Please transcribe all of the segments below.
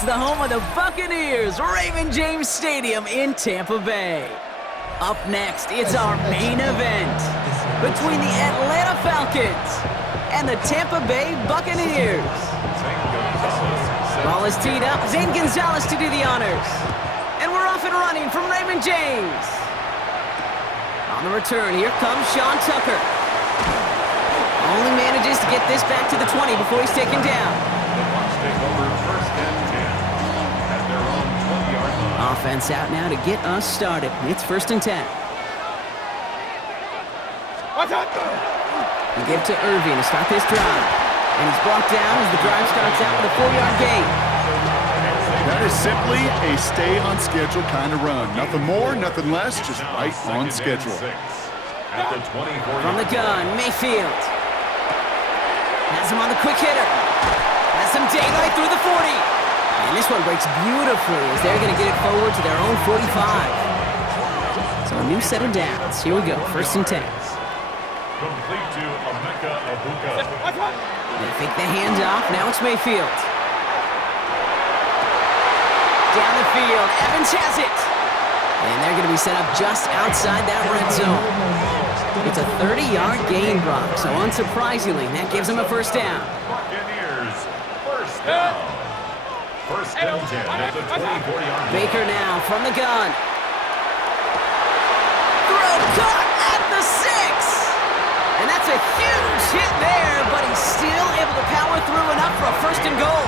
It's the home of the Buccaneers, Raymond James Stadium in Tampa Bay. Up next, it's our main event between the Atlanta Falcons and the Tampa Bay Buccaneers. Ball is teed up. Zane Gonzalez to do the honors. And we're off and running from Raymond James. On the return, here comes Sean Tucker. Only manages to get this back to the 20 before he's taken down. Offense out now to get us started. It's 1st and 10. We give to Irving to start this drive. And he's brought down as the drive starts out with a 4-yard gain. That is simply a stay-on-schedule kind of run. Nothing more, nothing less, just right on schedule. From the gun, Mayfield. Has him on the quick hitter. Has some daylight through the 40. And this one breaks beautifully as they're going to get it forward to their own 45. So a new set of downs. Here we go, 1st and 10. They fake the handoff. Now it's Mayfield. Down the field. Evans has it. And they're going to be set up just outside that red zone. It's a 30-yard gain, Brock. So unsurprisingly, that gives them a 1st down. Buccaneers, 1st down. 1st and 10 at the 40-yard line. Baker now from the gun. Throw caught at the 6. And that's a huge hit there, but he's still able to power through enough for a 1st and goal.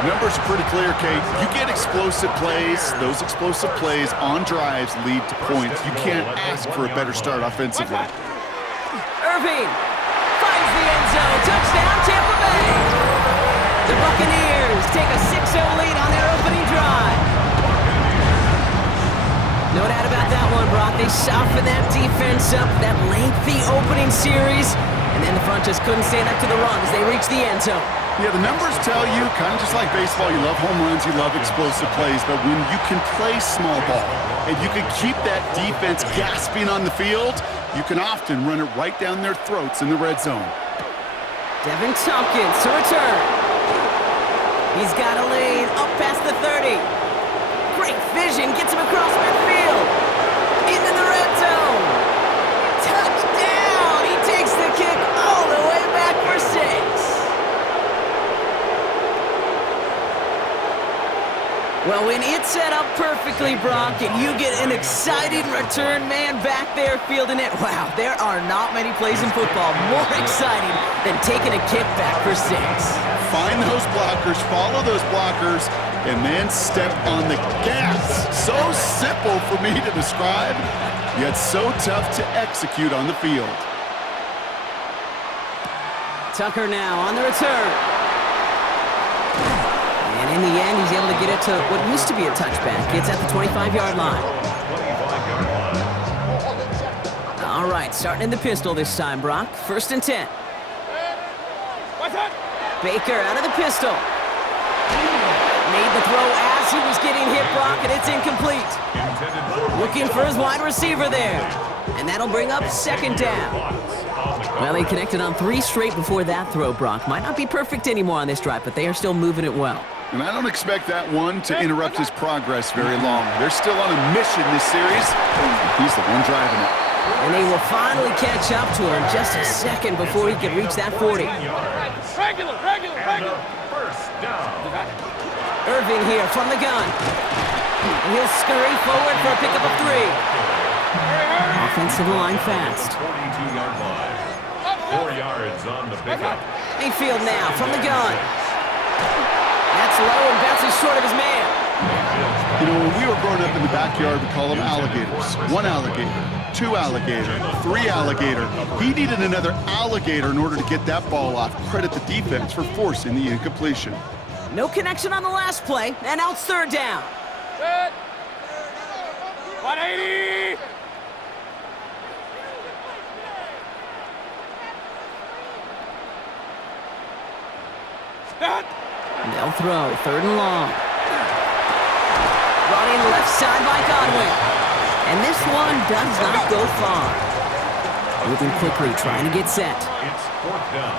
The numbers are pretty clear, Kate. You get explosive plays. Those explosive plays on drives lead to points. You can't ask for a better start offensively. Irving finds the end zone. Touchdown, Tampa Bay. The Buccaneers take a 6-0 lead on their opening drive. No doubt about that one, Brock. They softened that defense up, that lengthy opening series, and then the front just couldn't stand up to the run as they reached the end zone. Yeah, the numbers tell you, kind of just like baseball, you love home runs, you love explosive plays, but when you can play small ball and you can keep that defense gasping on the field, you can often run it right down their throats in the red zone. Devin Tompkins to return. He's got a lane up past the 30. Great vision, gets him across midfield. Into the red zone. Touchdown! He takes the kick all the way back for 6. Well, when it's set up perfectly, Brock, and you get an exciting return man back there fielding it, wow, there are not many plays in football more exciting than taking a kick back for 6. Find those blockers, follow those blockers, and then step on the gas. So simple for me to describe, yet so tough to execute on the field. Tucker now on the return. And in the end, he's able to get it to what used to be a touchback. It's at the 25-yard line. All right, starting in the pistol this time, Brock. 1st and 10. Baker out of the pistol. Made the throw as he was getting hit, Brock, and it's incomplete. Looking for his wide receiver there. And that'll bring up 2nd down. Well, they connected on 3 straight before that throw, Brock. Might not be perfect anymore on this drive, but they are still moving it well. And I don't expect that one to interrupt his progress very long. They're still on a mission this series. He's the one driving it. And they will finally catch up to him just a second before he can reach that 40. Regular. 1st down. Irving here from the gun. And he'll scurry forward for a pickup of 3. Offensive line fast. 42-yard line. 4 yards on the pickup. Mayfield now from the gun. That's low and bounces short of his man. You know, when we were growing up in the backyard, we call them alligators. 1 alligator, 2 alligator, 3 alligator. He needed another alligator in order to get that ball off. Credit the defense for forcing the incompletion. No connection on the last play, and now it's 3rd down. 180! They'll throw, 3rd and long. Brought in left side by Godwin. And this one does not go far. Moving quickly, trying to get set. It's 4th down.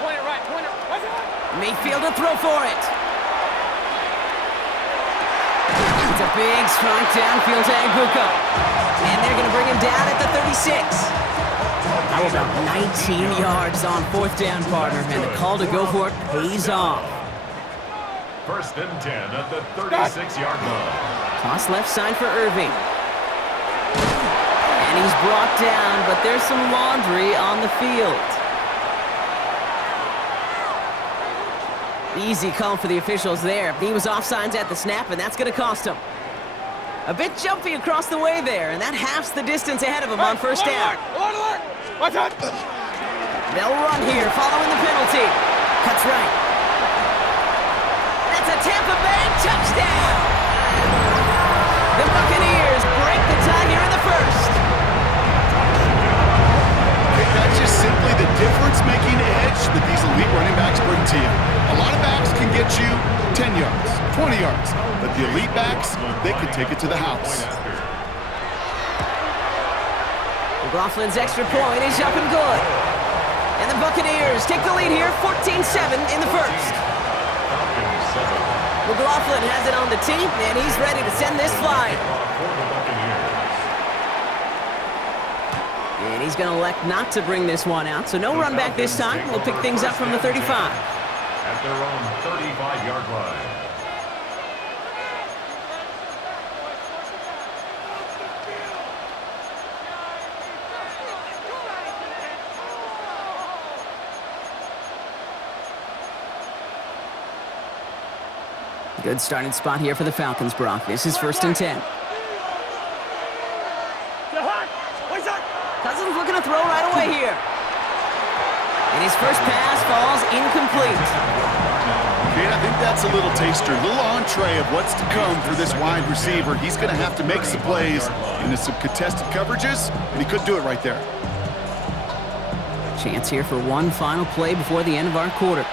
Pointer right, pointer. Mayfield to throw for it. It's a big, strong downfield to Aguko. And they're going to bring him down at the 36. How about 19 yards on 4th down, partner? And the call to go for it pays off. 1st and 10 at the 36-yard line. Toss left side for Irving. And he's brought down, but there's some laundry on the field. Easy call for the officials there. He was offsides at the snap, and that's going to cost him. A bit jumpy across the way there, and that halves the distance ahead of him on 1st down. They'll run here following the penalty. Cuts right. That's a Tampa Bay touchdown! The Buccaneers break the tie here in the 1st. That's just simply the difference-making edge that these elite running backs bring to you. A lot of backs can get you 10 yards, 20 yards, but the elite backs, they can take it to the house. McLaughlin's extra point is up and good. And the Buccaneers take the lead here, 14-7 in the 1st. McLaughlin has it on the tee, and he's ready to send this flying. And he's going to elect not to bring this one out, so no run back this time. We'll pick things up from the 35. At their own 35-yard line. Good starting spot here for the Falcons, Brock. This is 1st and 10. Cousins looking to throw right away here. And his first pass falls incomplete. Okay, I think that's a little taster, a little entree of what's to come for this wide receiver. He's going to have to make some plays into some contested coverages, and he couldn't do it right there. Chance here for one final play before the end of our quarter.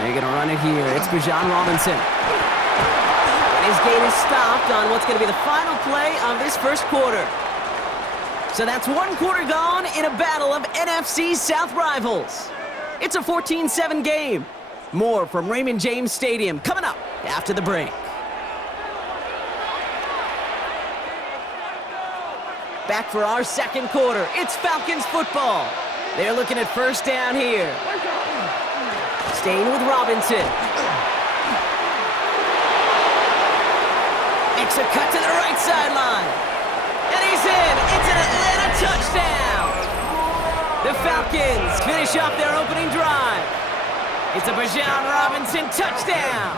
They're going to run it here. It's Bijan Robinson. And his gate is stopped on what's going to be the final play of this 1st quarter. So that's 1 quarter gone in a battle of NFC South rivals. It's a 14-7 game. More from Raymond James Stadium coming up after the break. Back for our 2nd quarter. It's Falcons football. They're looking at 1st down here. Staying with Robinson. Makes a cut to the right sideline. And he's in. It's an Atlanta touchdown. The Falcons finish off their opening drive. It's a Bijan Robinson touchdown.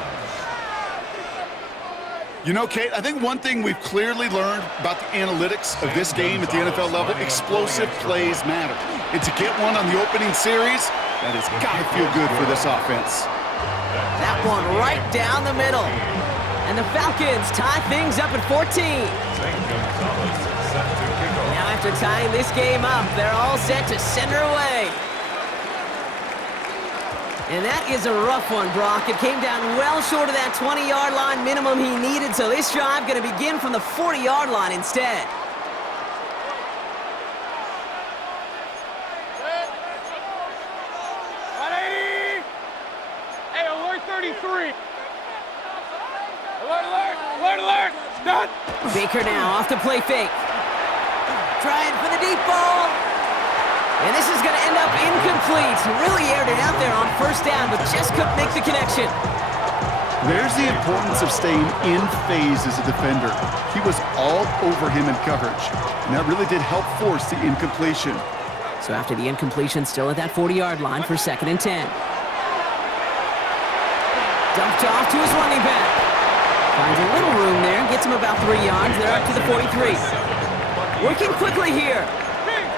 You know, Kate, I think one thing we've clearly learned about the analytics of this game at the NFL level, explosive plays matter. And to get one on the opening series, that has got to feel good for this offense. That one right down the middle. And the Falcons tie things up at 14. Now after tying this game up, they're all set to send her away. And that is a rough one, Brock. It came down well short of that 20-yard line minimum he needed, so this drive going to begin from the 40-yard line instead. Baker now off the play fake. Trying for the deep ball. And this is going to end up incomplete. Really aired it out there on 1st down, but just couldn't make the connection. There's the importance of staying in phase as a defender. He was all over him in coverage, and that really did help force the incompletion. So after the incompletion, still at that 40-yard line for 2nd and 10. Dumped off to his running back. Finds a little room there, gets him about 3 yards. They're up to the 43. Working quickly here. Third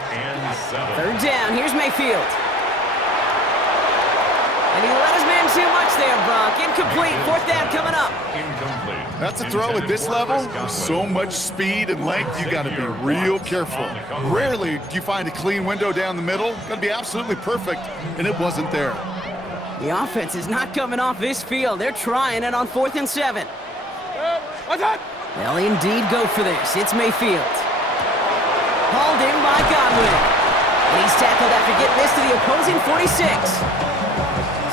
and 7. 3rd down, here's Mayfield. And he let his man too much there, Brock. Incomplete, 4th down coming up. Incomplete. That's a throw at this level. With so much speed and length, you got to be real careful. Rarely do you find a clean window down the middle. Got to be absolutely perfect, and it wasn't there. The offense is not coming off this field. They're trying it on 4th and 7. They'll indeed go for this. It's Mayfield. Hauled in by Godwin. And tackled after getting this to the opposing 46.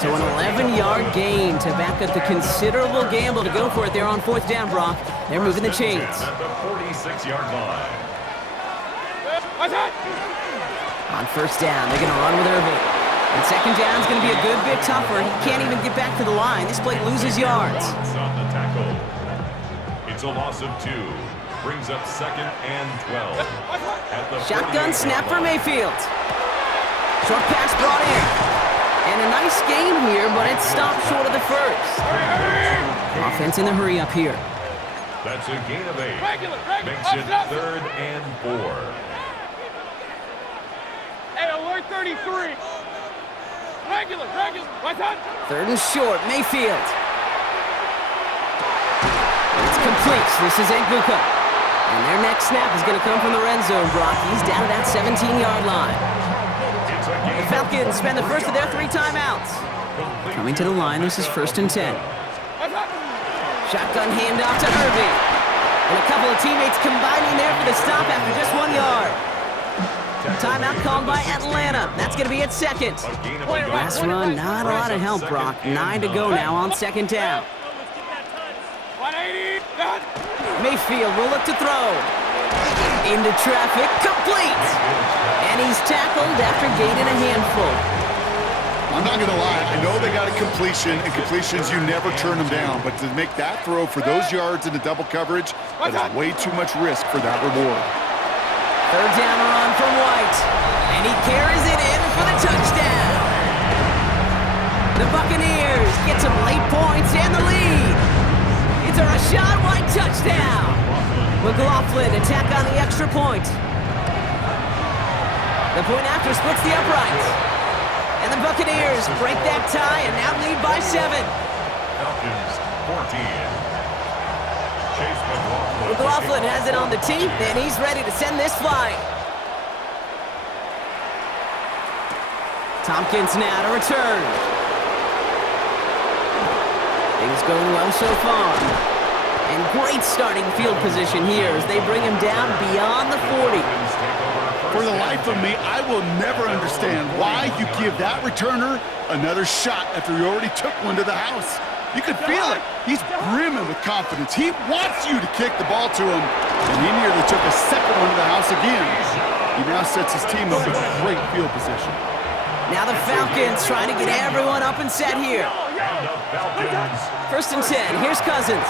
So an 11-yard gain to back up the considerable gamble to go for it there on 4th down, Brock. They're moving the chains. At the 46-yard line. On 1st down, they're going to run with Irving. And 2nd down is going to be a good bit tougher. He can't even get back to the line. This play loses yards. On the tackle. It's a loss of 2. Brings up 2nd and 12. At the Shotgun snap for Mayfield. Short pass brought in. And a nice game here, but it stopped short of the first. Offense in the hurry up here. That's a gain of 8. Makes it 3rd and 4. Hey, alert 33. Regular. What's up? 3rd and short, Mayfield. It's complete. This is Nguka. And their next snap is going to come from the red zone, Brock. He's down to that 17-yard line. The Falcons spend the first of their 3 timeouts. Coming to the line, this is 1st and 10. Shotgun handoff to Irving. And a couple of teammates combining there for the stop after just 1 yard. Timeout called by Atlanta. That's going to be at 2nd. Last run, not a lot of help, Brock. 9 to go now on 2nd down. Mayfield will look to throw. Into traffic, complete. And he's tackled after gaining a handful. I'm not going to lie. I know they got a completion, and completions, you never turn them down. But to make that throw for those yards into double coverage, that is way too much risk for that reward. 3rd down run from White. And he carries it in for the touchdown. The Buccaneers get some late points and the lead. It's a Rashad White touchdown. McLaughlin attack on the extra point. The point after splits the uprights. And the Buccaneers break that tie and now lead by 7. Falcons 14. Chase McLaughlin has it on the tee, and he's ready to send this flying. Tompkins now to return. Things going well so far. And great starting field position here as they bring him down beyond the 40. For the life of me, I will never understand why you give that returner another shot after he already took one to the house. You could feel it. He's brimming with confidence. He wants you to kick the ball to him. And he nearly took a second one to the house again. He now sets his team up with great field position. Now the Falcons trying to get everyone up and set here. 1st and 10. Here's Cousins.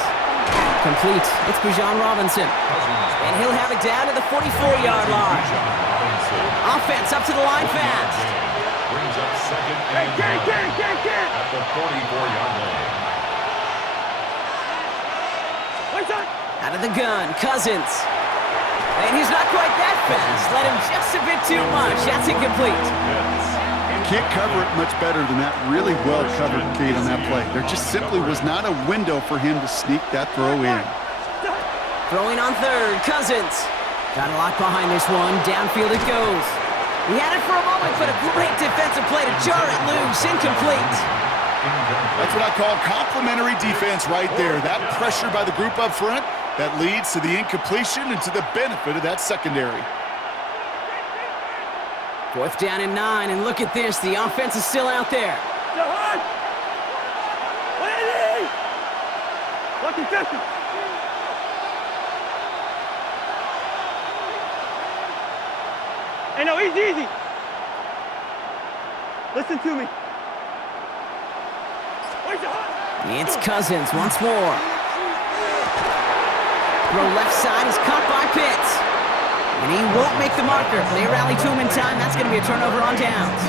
Complete. It's Bijan Robinson. And he'll have it down to the 44-yard line. Offense up to the line fast. Brings up 2nd and 9 at the 44-yard line. Out of the gun, Cousins. And he's not quite that fast. Let him just a bit too much. That's incomplete. Can't cover it much better than that really well-covered Kate on that play. There just simply was not a window for him to sneak that throw in. Throwing on 3rd, Cousins. Got a lot behind this one. Downfield it goes. He had it for a moment, but a great defensive play to jar it loose. Incomplete. That's what I call complimentary defense right there. That pressure by the group up front, that leads to the incompletion and to the benefit of that secondary. 4th down and 9, and look at this. The offense is still out there. Hey, no, easy. Listen to me. It's Cousins once more. Throw left side is caught by Pitts. And he won't make the marker. They rally to him in time. That's going to be a turnover on downs.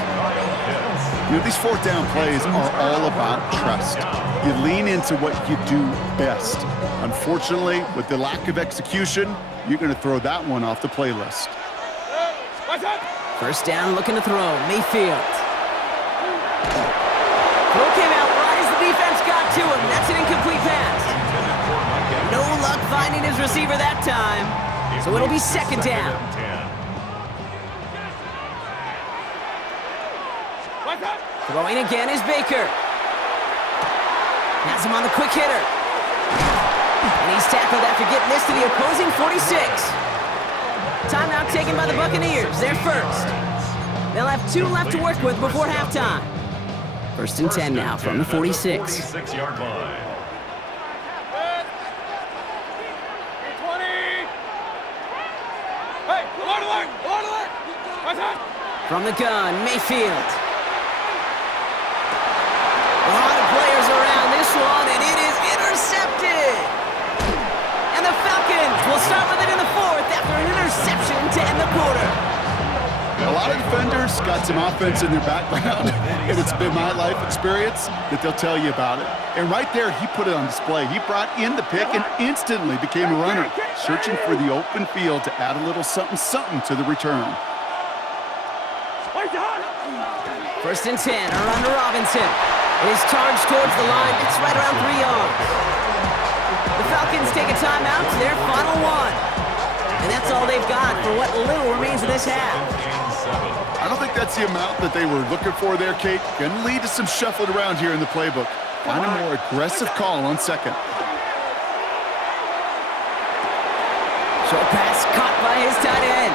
You know, these 4th down plays are all about trust. You lean into what you do best. Unfortunately, with the lack of execution, you're going to throw that one off the playlist. 1st down, looking to throw. Mayfield. Throw came out right as the defense got to him. That's an incomplete pass. No luck finding his receiver that time. So it'll be 2nd down. Throwing again is Baker. Has him on the quick hitter. And he's tackled after getting this to the opposing 46. Timeout taken by the Buccaneers. They're first. They'll have 2 left to work with before halftime. First and 10 now from the 46. 46-yard line. 20. Hey, alert, alert, alert, alert. What's up? From the gun, Mayfield. A lot of players around this one, and it is intercepted. And the Falcons will start with it in the 4th after an interception to end the quarter. A lot of defenders got some offense in their background, and it's been my life experience that they'll tell you about it. And right there, he put it on display. He brought in the pick and instantly became a runner, searching for the open field to add a little something-something to the return. First and 10, a run to Robinson. It is charged towards the line. It's right around 3 yards. The Falcons take a timeout to their final one. And that's all they've got for what little remains of this half. I don't think that's the amount that they were looking for there, Kate. Going to lead to some shuffling around here in the playbook. Find a more aggressive call on second. Short pass caught by his tight end.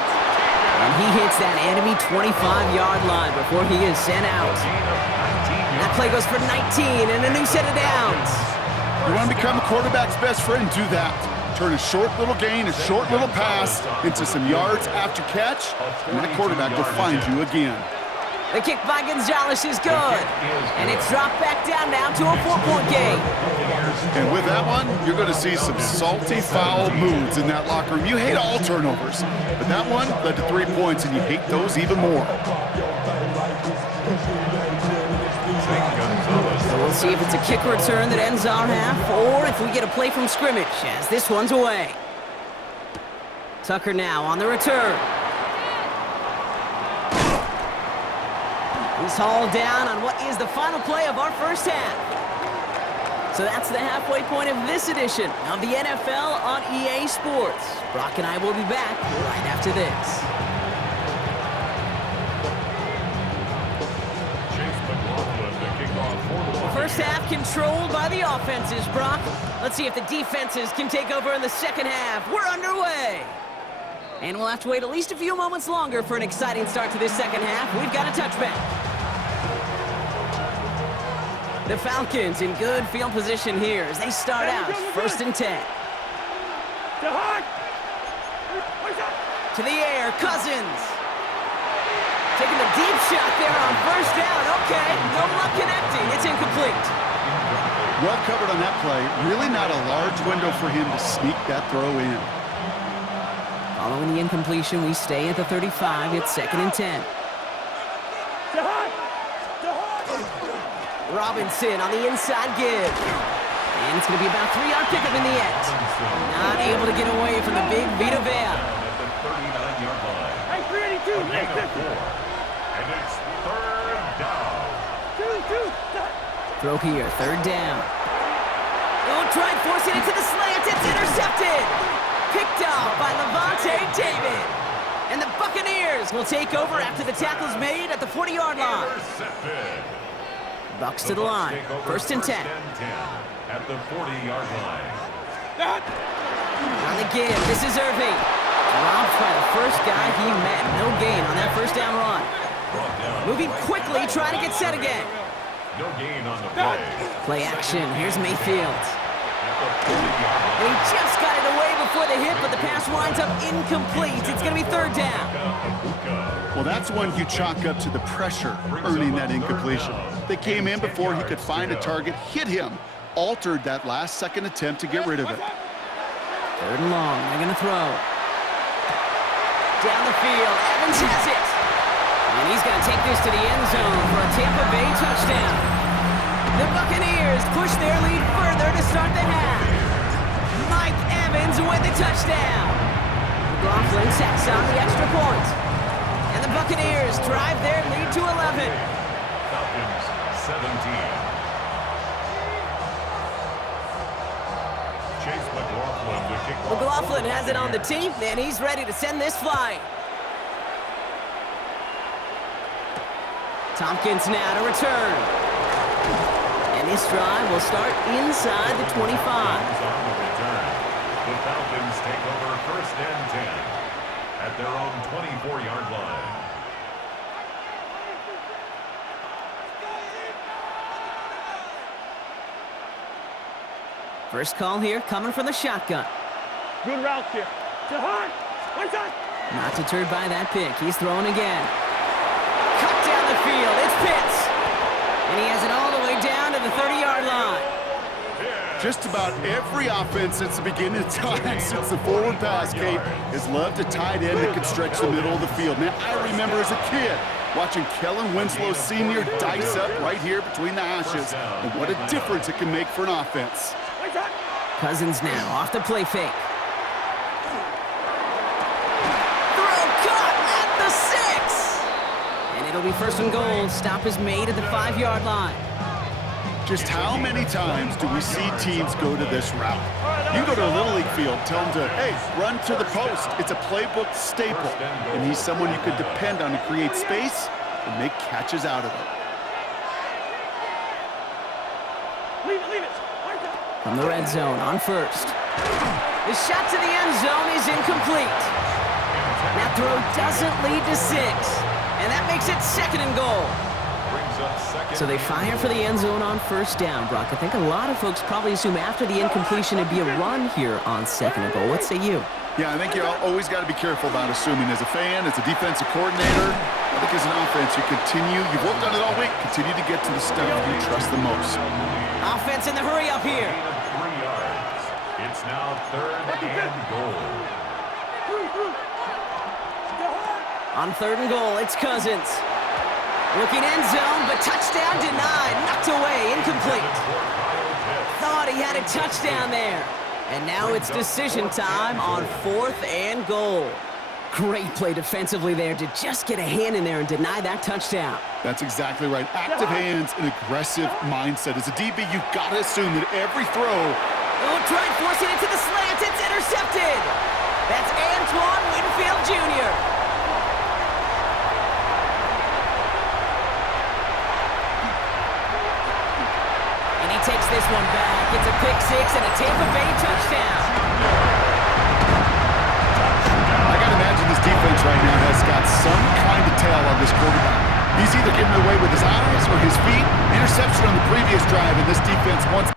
And he hits that enemy 25-yard line before he is sent out. And that play goes for 19 and a new set of downs. You want to become a quarterback's best friend, do that. Turn a short little gain, a short little pass into some yards after catch, and that quarterback will find you again. The kick by Gonzalez is good. And it's dropped back down now to a 4-point game. And with that one, you're going to see some salty, foul moods in that locker room. You hate all turnovers, but that one led to 3 points, and you hate those even more. So we'll see if it's a kick return that ends our half, or if we get a play from scrimmage, as this one's away. Tucker now on the return. He's hauled down on what is the final play of our first half. So that's the halfway point of this edition of the NFL on EA Sports. Brock and I will be back right after this. First half controlled by the offenses, Brock. Let's see if the defenses can take over in the second half. We're underway. And we'll have to wait at least a few moments longer for an exciting start to this second half. We've got a touchback. The Falcons in good field position here as they start out first and 10. To the air, Cousins. Taking the deep shot there on first down. Okay, no luck connecting. It's incomplete. Well covered on that play. Really not a large window for him to sneak that throw in. Following the incompletion, we stay at the 35. It's second and 10. Robinson on the inside give. And it's going to be about a 3-yard pickup in the end. Not able to get away from the big Vita Vea. At the 39-yard line. Hey, 382, next. And it's third down. Throw here, third down. Oh, try and force it into the slant. It's intercepted. Picked off by Levante David. And the Buccaneers will take over after the tackle's made at the 40-yard line. Intercepted. Bucks to the line. First and 10. At the 40-yard line. On the give, this is Irving. Dropped by the first guy he met. No gain on that first down run. Moving quickly, trying to get set again. No gain on the play. Play action. Here's Mayfield. And he just got it away before the hit, but the pass winds up incomplete. It's going to be third down. Well, that's one you chalk up to the pressure earning that incompletion. They came in before he could find a target, hit him, altered that last-second attempt to get rid of it. Third and long. They're going to throw. Down the field. Evans has it. And he's going to take this to the end zone for a Tampa Bay touchdown. The Buccaneers push their lead further to start the half. Mike Evans with the touchdown. McLaughlin sets on the extra point. And the Buccaneers drive their lead to 11. Falcons 17. Chase McLaughlin to kick off. McLaughlin has it on the tee, and he's ready to send this flying. Tompkins now to return. And this drive will start inside the 25. On the return. The Falcons take over first and 10 at their own 24-yard line. First call here coming from the shotgun. Good route here. To hard. One time. Not deterred by that pick. He's throwing again. Cut down the field. It's Pitts. And he has it all the way down to the 30-yard line. Just about every offense since the beginning of time, since the forward pass, Kate, has loved a tight end that could stretch the middle of the field. Man, I remember as a kid watching Kellen Winslow Sr. dice up right here between the hashes. And what a difference it can make for an offense. Cousins now off the play fake. Throw caught at the 6. And it'll be first and goal. Stop is made at the 5-yard line. Just how many times do we see teams go to this route? You go to a Little League field, tell them to, hey, run to the post. It's a playbook staple. And he's someone you could depend on to create space and make catches out of it. Leave it. From the red zone on first. The shot to the end zone is incomplete. That throw doesn't lead to 6. And that makes it second and goal. So they fire for the end zone on first down, Brock. I think a lot of folks probably assume after the incompletion it'd be a run here on second and goal. What say you? Yeah, I think you always got to be careful about assuming. As a fan, as a defensive coordinator, I think as an offense, you've worked on it all week, continue to get to the stuff you trust the most. Offense in the hurry up here. 3 yards. It's now third and goal. On third and goal, it's Cousins. Looking end zone, but touchdown denied. Knocked away, incomplete. Thought he had a touchdown there. And now it's decision time on 4th and goal. Great play defensively there to just get a hand in there and deny that touchdown. That's exactly right. Active hands and aggressive mindset. As a DB, you've got to assume that every throw... Oh, tried forcing it to the slant. It's intercepted. That's Antoine Winfield Jr. Takes this one back. It's a pick 6 and a Tampa Bay touchdown. I got to imagine this defense right now has got some kind of tail on this quarterback. He's either giving it away with his eyes or his feet. Interception on the previous drive, and this defense wants